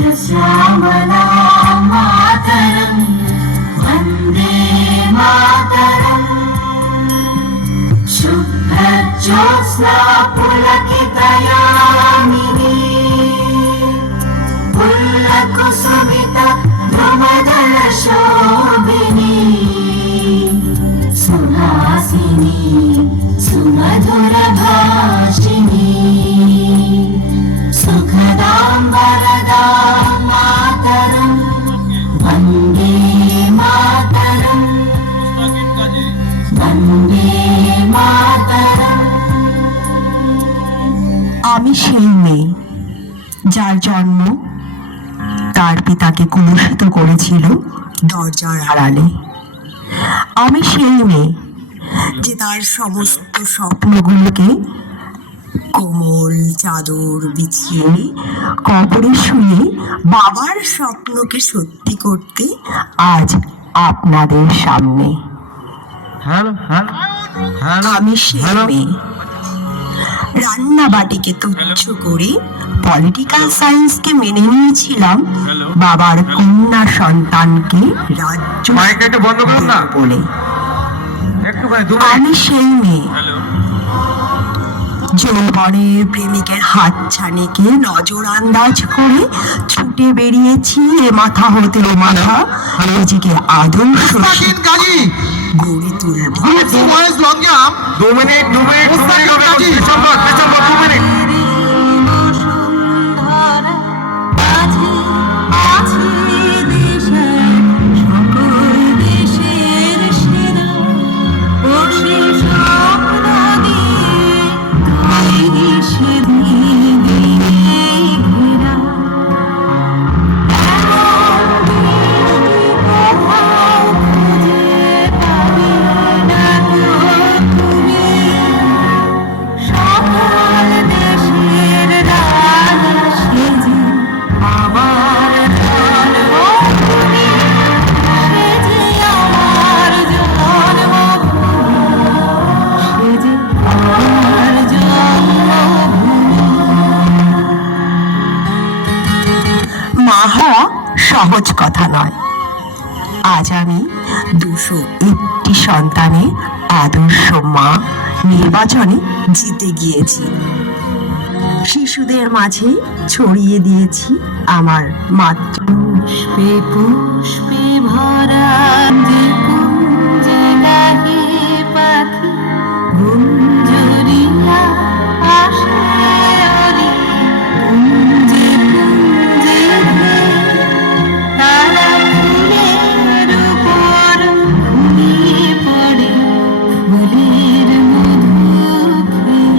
सस्यश्यामला मातरं वन्दे मातरं शुभ्रज्योत्स्ना पुलकितयामिनी पुल्लकुसुमिता द्रुमदलशोभिनी सुहासिनी सुमधुरभाषिणी सुखदां वरदां मातरं वन्दे मातरं वन्दे मातरं। আমি সেই মেয়ে যার জন্ম তার পিতাকে কুলুষিত করেছিল দরজার আড়ালে। আমি সেই মেয়ে যে তার সমস্ত স্বপ্নগুলোকে কোমল চাদর বিছিয়ে কবরে শুয়ে বাবার স্বপ্নকে সত্যি করতে আজ আপনাদের সামনে। আমি সেই মেয়ে রান্না বাটিকে তুচ্ছ করে পলিটিক্যাল সায়েন্সকে মেনে নিয়েছিলাম বাবার কন্যা সন্তানকে রাজ্য বলে। আমি সেই মেয়ে যৌবনের প্রেমিকের হাত ছানিকে নজর আন্দাজ করে ছুটে বেরিয়েছি এ মাথা হতে ও মাথা নিজেকে আদর্শ গড়ে তুলব। মা হওয়া সহজ কথা নয়। আজ আমি 201টি সন্তানের আদর্শ মা নির্বাচনে জিতে গিয়েছি। শিশুদের মাঝে ছড়িয়ে দিয়েছি আমার মাতৃ পুষ্পে পুষ্পে ভরা যে কুঞ্জে গাহে পাখি গুঞ্জরিয়া আসে অরি কুঞ্জে কুঞ্জে তারা ফুলের উপর ঘুমিয়ে পড়ে ফুলের মধু খেয়ে।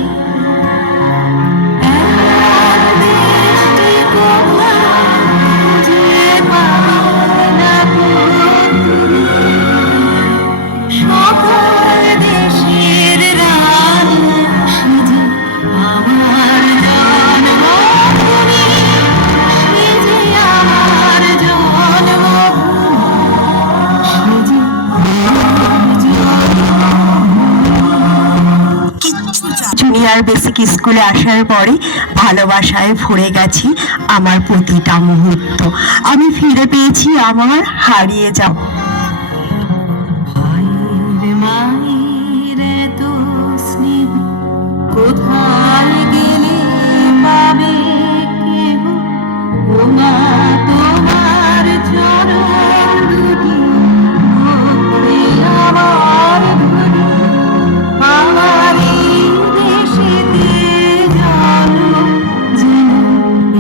জুনিয়র বেসিক স্কুলে আসার পরে ভালোবাসায় ভরে গেছি আমার প্রতিটা মুহূর্ত। আমি ফিরে পেয়েছি আমার হারিয়ে যাওয়া। কোথায় গেলে পাবে কেহ ওমা তোমার চরণ দুটি ওরে আমার ধরি আমার এই দেশেতে জন্ম যেন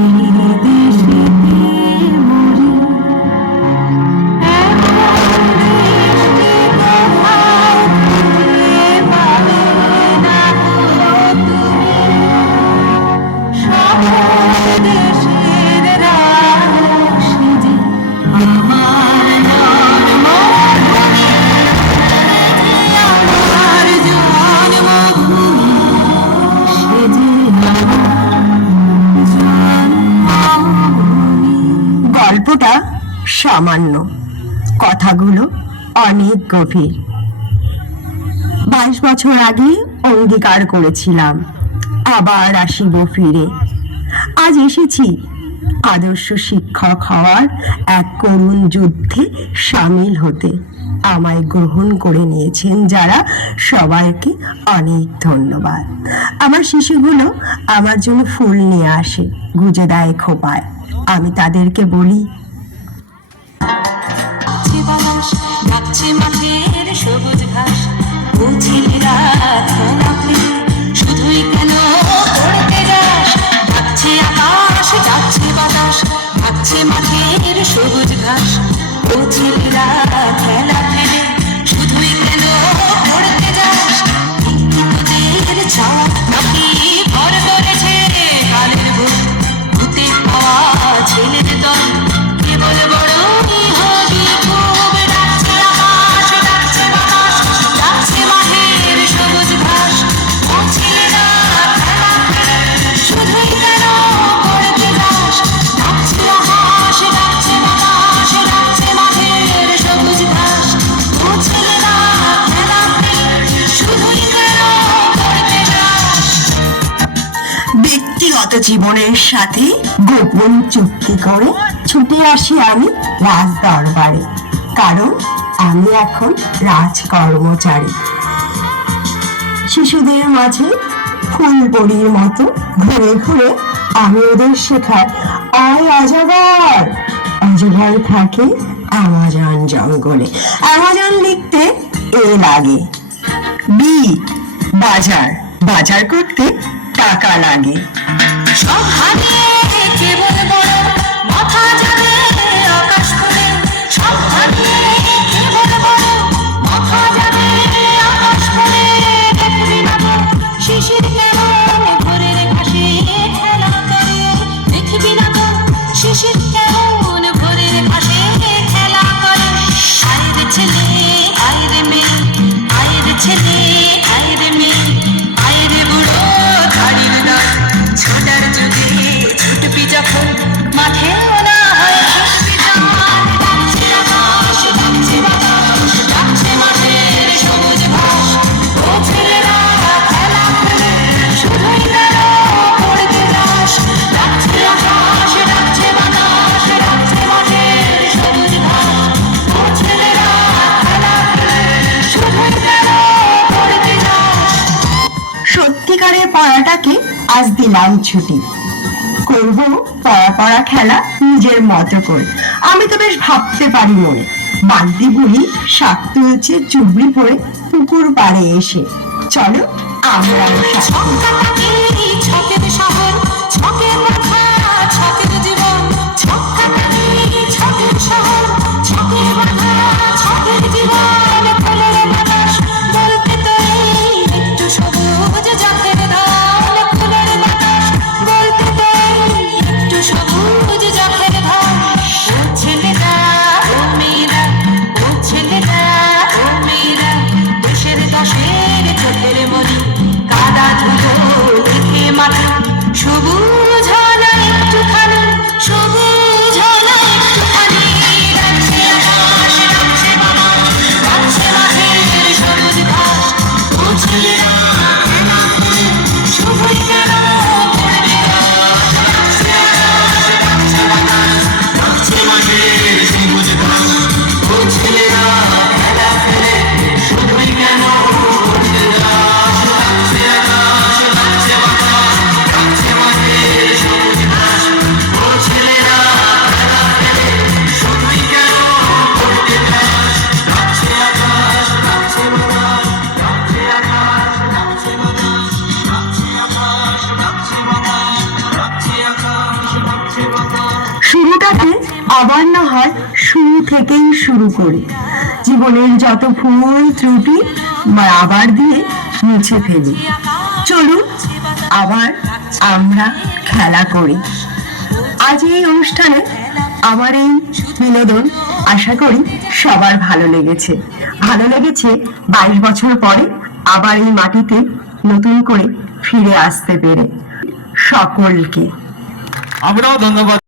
এই দেশেতে মরি। এমন দেশটি কোথাও খুঁজে পাবে না দেশের রাশি যে আমার জন্মভূমি, আমার জন্মভূমি, সে যে আমার জন্মভূমি। গল্পটা সামান্য, কথাগুলো অনেক গভীর। 22 বছর আগে অঙ্গীকার করেছিলাম আবার আসিব ফিরে। আজ এসেছি আদর্শ শিক্ষক হওয়ার এক করুণ যুদ্ধে সামিল হতে আমায় গ্রহণ করে নিয়েছেন যারা, সবাইকে অনেক ধন্যবাদ। আমার শিশুগুলো আমার জন্য ফুল নিয়ে আসে, গুজে দেয় খোপায়। আমি তাদেরকে বলি, ডাকছে বাতাস, ডাকছে মাঠের সবুজ ঘাস, ও ছেলেরা খেলা ফেলে শুধুই কেন পড়তে যাস? ডাকছে আকাশ, ডাকছে বাতাস, ডাকছে মাঠের সবুজ ঘাস, ও ছেলেরা খেলা ফেলে শুধুই কেন পড়তে যাস? তোদের ছাপ নাকি ভর করেছে কালের বুক, ভূতে পাওয়া ছেলের দল কেবল বড়ই হবি খুব। ডাকছে আকাশ, ডাকছে বাতাস, ডাকছে মাঠের সবুজ ঘাস, ও ছেলেরা খেলা ফেলে শুধুই কেন পড়তে যাস? ডাকছে আকাশ, ডাকছে বাতাস, ডাকছে মাঠের সবুজ ঘাস, ও ছেলেরা খেলা ফেলে শুধুই কেন পড়তে যাস? ব্যক্তিগত জীবনের সাথে গোপন চুক্তি করে ছুটে আসি আমি রাজ দরবারে, কারণ আমি এখন রাজ কর্মচারী। শিশুদের মাঝে ফুলবড়ির মতো ঘুরে ঘুরে আমি ওদের শেখাই, আয় অজগর। অজগর থাকে অ্যামাজন জঙ্গলে। অ্যামাজন লিখতে এ লাগে। বি বাজার, বাজার করতে টাকা লাগে। সব হারিয়ে কেবল বড় মাথা যাবে আকাশ ফুলে, সব হারিয়ে কেবল বড় মাথা যাবে আকাশ ফুলে। দেখবি না তো শিশির কেমন ভোরের ঘাসে খেলা করে, দেখবি না তো শিশির কেমন ভোরের ঘাসে খেলা করে। আয় রে ছেলে, আয় রে মেয়ে, আয় রে ছেলে, আয় রে মেয়ে, আয় রে বুড়ো ধাড়ির দল, ছোটার যুগে ছুটবি যখন মাঠেও না হয় শেষবি জল। ডাকছে আকাশ, ডাকছে বাতাস, ডাকছে মাঠের সবুজ ঘাস, ও ছেলেরা খেলা ফেলে শুধুই কেন পড়তে যাস? ডাকছে আকাশ, ডাকছে বাতাস, ডাকছে মাঠের সবুজ ঘাস, ও ছেলেরা খেলা ফেলে শুধুই কেন পড়তে যাস? সত্যিকারের পড়াটাকে আজ দিলাম ছুটি, করব পড়া খেলা নিজের মতো করে। আমি তো বেশ ভাবতে পারি মনে, বালতি বুড়ি শাক তুলছে চুবড়ি পরে পুকুর পাড়ে এসে। চলো আমরাও শাক তুলি। ছক্কাটাকে ছকের শহর, ছকের মাথা, ছকের জীবন, ছক্কাটাকে ছকের শহর, ছকের মাথা, ছকের জীবন। ফুলের বাতাস বলতে তো এই একটু সবুজ জাতের ধান, ফুলের বাতাস বলতে তো এই একটু সবুজ জাতের ধান। ও ছেলেরা, ও মেয়েরা, ও ছেলেরা, ও মেয়েরা, দেশের দশের চোখের মনি, কাদা ধুলো দেখে মাটি, সবুজ হলো একটুখানি, সবুজ হলো একটুখানি। ডাকছে আকাশ, ডাকছে বাতাস, ডাকছে মাঠের সবুজ ঘাস, ও ছেলেরা খেলা করে শুধুই কেন পড়তে যাস? ডাকছে আকাশ, ডাকছে বাতাস, ডাকছে মাঠের সবুজ ঘাস, ও ছেলেরা খেলা ফেলে শুধুই কেন পড়তে যাস? ডাকছে আকাশ, ডাকছে বাতাস, ডাকছে মাঠের সবুজ ঘাস, ও ছেলেরা খেলা ফেলে শুধুই কেন পড়তে যাস? ডাকছে আকাশ, ডাকছে বাতাস, ডাকছে আকাশ, ডাকছে বাতাস, ডাকছে আকাশ, ডাকছে বাতাস, ডাকছে আকাশ, ডাকছে বাতাস। শুরুটাকে আবার না হয় শুরু থেকেই শুরু করি, জীবনের যত ভুল ত্রুটি আবার দিয়ে মুছে ফেলি। চলুন আবার আমরা খেলা করি। আজ এই অনুষ্ঠানে আমার এই বিনোদন আশা করি সবার ভালো লেগেছে। 22 বছর পরে আবার এই মাটিতে নতুন করে ফিরে আসতে পেরে সকলকে আমরাও ধন্যবাদ।